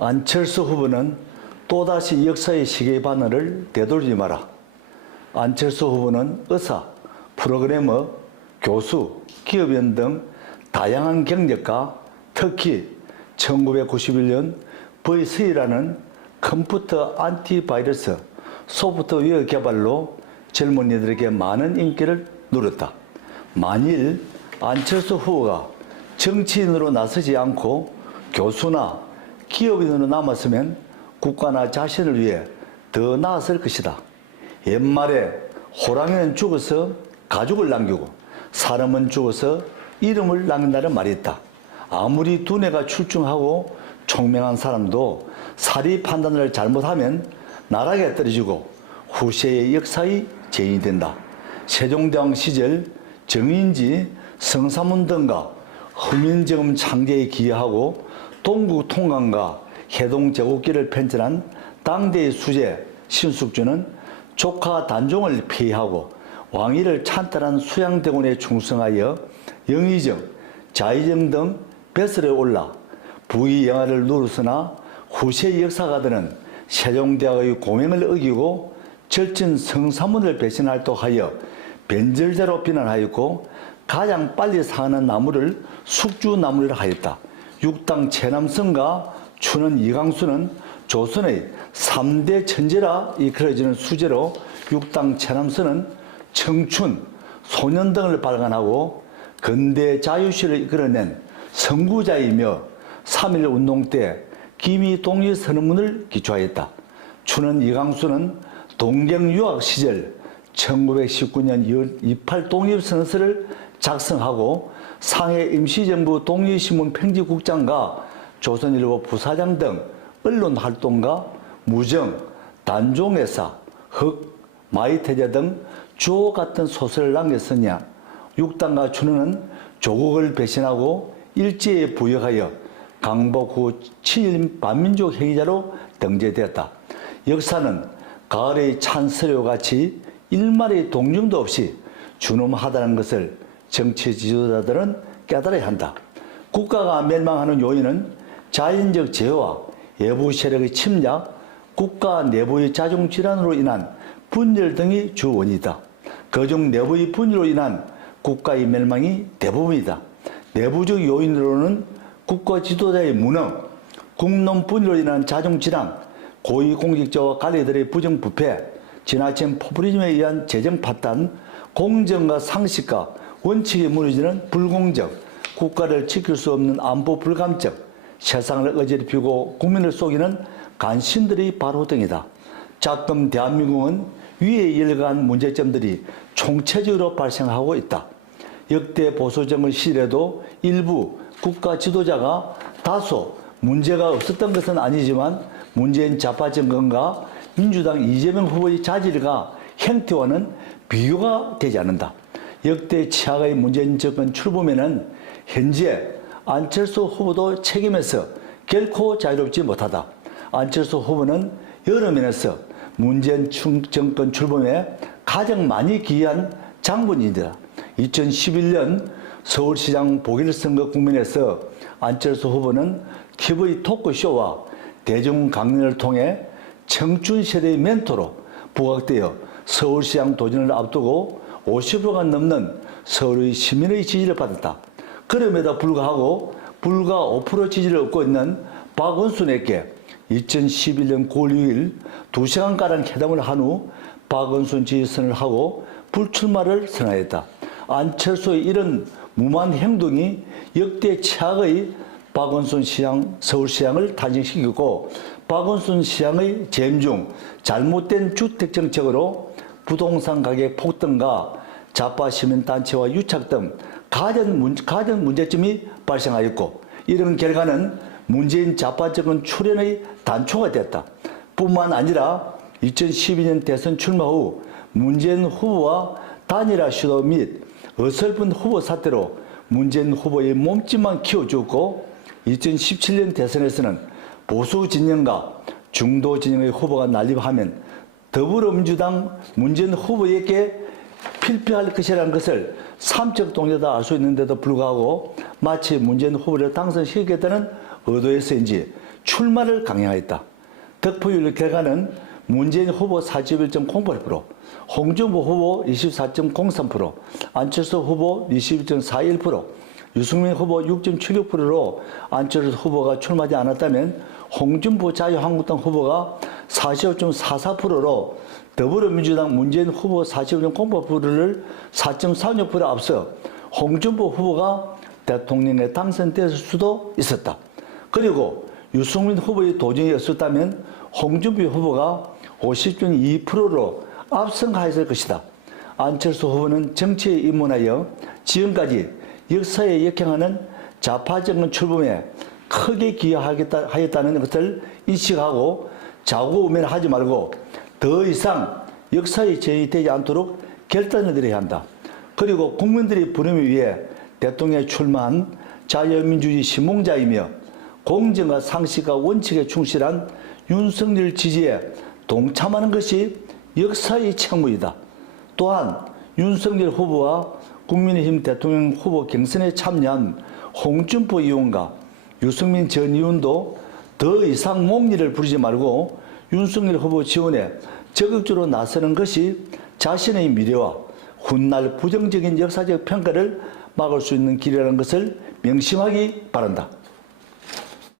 안철수 후보는 또다시 역사의 시계 바늘을 되돌리지 마라. 안철수 후보는 의사, 프로그래머, 교수, 기업인 등 다양한 경력과 특히 1991년 V3라는 컴퓨터 안티바이러스 소프트웨어 개발로 젊은이들에게 많은 인기를 누렸다. 만일 안철수 후보가 정치인으로 나서지 않고 교수나 기업인으로 남았으면 국가나 자신을 위해 더 나았을 것이다. 옛말에 호랑이는 죽어서 가죽을 남기고 사람은 죽어서 이름을 남긴다는 말이 있다. 아무리 두뇌가 출중하고 총명한 사람도 사리 판단을 잘못하면 나락에 떨어지고 후세의 역사의 죄인이 된다. 세종대왕 시절 정인지 성사문 등과 허민정음 창제에 기여하고 동국 통강과 해동 제국기를 편찬한 당대의 수재 신숙주는 조카 단종을 폐위하고 왕위를 찬탈한 수양대군에 충성하여 영의정, 자의정 등 뱃슬에 올라 부의 영화를 누렸으나 후세 역사가들은 세종대왕의 고명을 어기고 절친 성사문을 배신활동하여 변절자로 비난하였고 가장 빨리 상하는 나무를 숙주나무를 하였다. 육당 최남성과 추는 이강수는 조선의 3대 천재라 이끌어지는 수재로 육당 최남성은 청춘, 소년 등을 발간하고 근대 자유시를 이끌어낸 선구자이며 3.1운동 때 기미동의선언문을 기초하였다. 추는 이강수는 동경 유학 시절 1919년 2월 28 독립선언서를 작성하고 상해 임시정부 독립신문 편집국장과 조선일보 부사장 등 언론활동가, 무정, 단종회사, 흑, 마이태제 등 주옥 같은 소설을 남겼으냐. 육당과 춘우는 조국을 배신하고 일제에 부역하여 강복 후 친일 반민족 행위자로 등재되었다. 역사는 가을의 찬서류같이 일말의 동정도 없이 준엄하다는 것을 정치 지도자들은 깨달아야 한다. 국가가 멸망하는 요인은 자연적 재해와 외부 세력의 침략, 국가 내부의 자중질환으로 인한 분열 등이 주 원인이다. 그중 내부의 분열로 인한 국가의 멸망이 대부분이다. 내부적 요인으로는 국가 지도자의 무능, 국론 분열로 인한 자중질환, 고위공직자와 관리들의 부정부패, 지나친 포퓰리즘에 의한 재정 파탄, 공정과 상식과 원칙이 무너지는 불공정, 국가를 지킬 수 없는 안보 불감증, 세상을 어지럽히고 국민을 속이는 간신들의 바로 등이다. 작금 대한민국은 위에 열거한 문제점들이 총체적으로 발생하고 있다. 역대 보수정권 시절에도 일부 국가 지도자가 다소 문제가 없었던 것은 아니지만 문재인 좌파 정권과 민주당 이재명 후보의 자질과 행태와는 비교가 되지 않는다. 역대 최악의 문재인 정권 출범에는 현재 안철수 후보도 책임에서 결코 자유롭지 못하다. 안철수 후보는 여러 면에서 문재인 정권 출범에 가장 많이 기여한 장본인이다. 2011년 서울시장 보궐선거 국면에서 안철수 후보는 TV 토크쇼와 대중 강연을 통해 청춘 세대의 멘토로 부각되어 서울시장 도전을 앞두고 50%가 넘는 서울의 시민의 지지를 받았다. 그럼에도 불구하고 불과 5% 지지를 얻고 있는 박원순에게 2011년 9월 6일 2시간가량 회담을 한 후 박원순 지지선을 하고 불출마를 선언했다. 안철수의 이런 무모한 행동이 역대 최악의 박원순 시장, 서울시장을 탄생시키고 박원순 시장의 재임 중 잘못된 주택정책으로 부동산 가격 폭등과 좌파 시민단체와 유착 등 가전 문제점이 발생하였고 이런 결과는 문재인 좌파 정권 출현의 단초가 됐다. 뿐만 아니라 2012년 대선 출마 후 문재인 후보와 단일화 시도 및 어설픈 후보 사태로 문재인 후보의 몸집만 키워주었고 2017년 대선에서는 보수 진영과 중도 진영의 후보가 난립하면 더불어민주당 문재인 후보에게 필패할 것이라는 것을 삼척 동료다 알 수 있는데도 불구하고 마치 문재인 후보를 당선시키겠다는 의도에서인지 출마를 강행하였다. 득표율 결과는 문재인 후보 41.08%, 홍준표 후보 24.03%, 안철수 후보 21.41%, 유승민 후보 6.76%로 안철수 후보가 출마하지 않았다면 홍준표 자유한국당 후보가 45.44%로 더불어민주당 문재인 후보 45.08%를 4.36% 앞서 홍준표 후보가 대통령에 당선될 수도 있었다. 그리고 유승민 후보의 도전이 없었다면 홍준표 후보가 50.2%로 압승하였을 것이다. 안철수 후보는 정치에 입문하여 지금까지 역사에 역행하는 좌파 정권 출범에 크게 기여하겠다는 것을 인식하고 자고우면하지 말고 더 이상 역사에 전이되지 않도록 결단을 내려야 한다. 그리고 국민들의 부름을 위해 대통령에 출마한 자유민주주의 신봉자이며 공정과 상식과 원칙에 충실한 윤석열 지지에 동참하는 것이 역사의 책무이다. 또한 윤석열 후보와 국민의힘 대통령 후보 경선에 참여한 홍준표 의원과 유승민 전 의원도 더 이상 목리를 부리지 말고 윤석열 후보 지원에 적극적으로 나서는 것이 자신의 미래와 훗날 부정적인 역사적 평가를 막을 수 있는 길이라는 것을 명심하기 바란다.